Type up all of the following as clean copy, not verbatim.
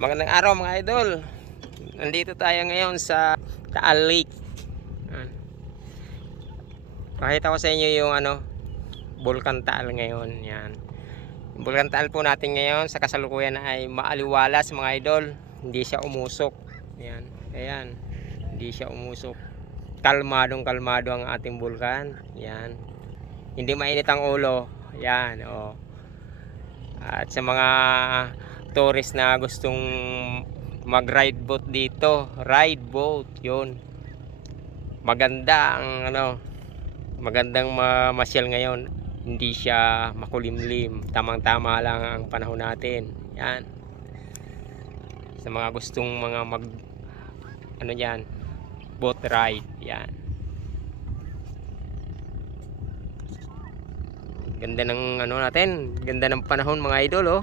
Magandang araw mga idol. Nandito tayo ngayon sa Taal Lake. Pakita ko sa inyo yung Bulkan Taal ngayon. Yan. Yung Bulkan Taal po natin ngayon sa kasalukuyan ay maaliwalas mga idol. Hindi siya umusok. Yan. Ayan. Hindi siya umusok. Kalmadong kalmado ang ating bulkan. Yan. Hindi mainit ang ulo. Yan. Oh. At sa mga tourist na gustong mag-ride boat dito, ride boat, yun. Maganda ang magandang mamasyal ngayon. Hindi siya makulimlim. Tamang-tama lang ang panahon natin. Yan. Sa mga gustong mga boat ride, yan. Ganda ng natin, ganda ng panahon mga idol, oh.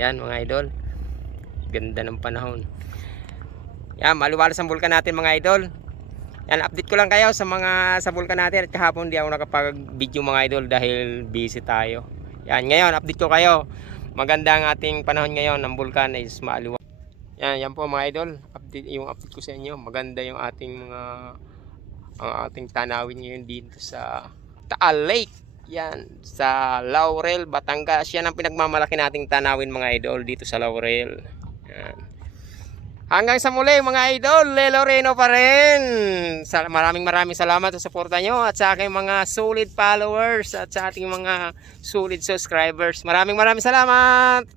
Yan mga idol, ganda ng panahon. Yan, maliwalas ang bulkan natin mga idol. Yan, update ko lang kayo sa bulkan natin. At kahapon di ako nakapag video mga idol dahil busy tayo. Yan, ngayon update ko kayo. Maganda ang ating panahon ngayon. Ang bulkan is maliwalas. Yan po mga idol, yung update ko sa inyo. Maganda yung ang ating tanawin ngayon dito sa Taal Lake. Yan, sa Laurel, Batangas. Yan ang pinagmamalaki nating tanawin mga idol dito sa Laurel. Yan. Hanggang sa muli mga idol, Lelo Reno pa rin. Maraming salamat sa suporta nyo at sa aking mga solid followers at sa ating mga solid subscribers. Maraming salamat.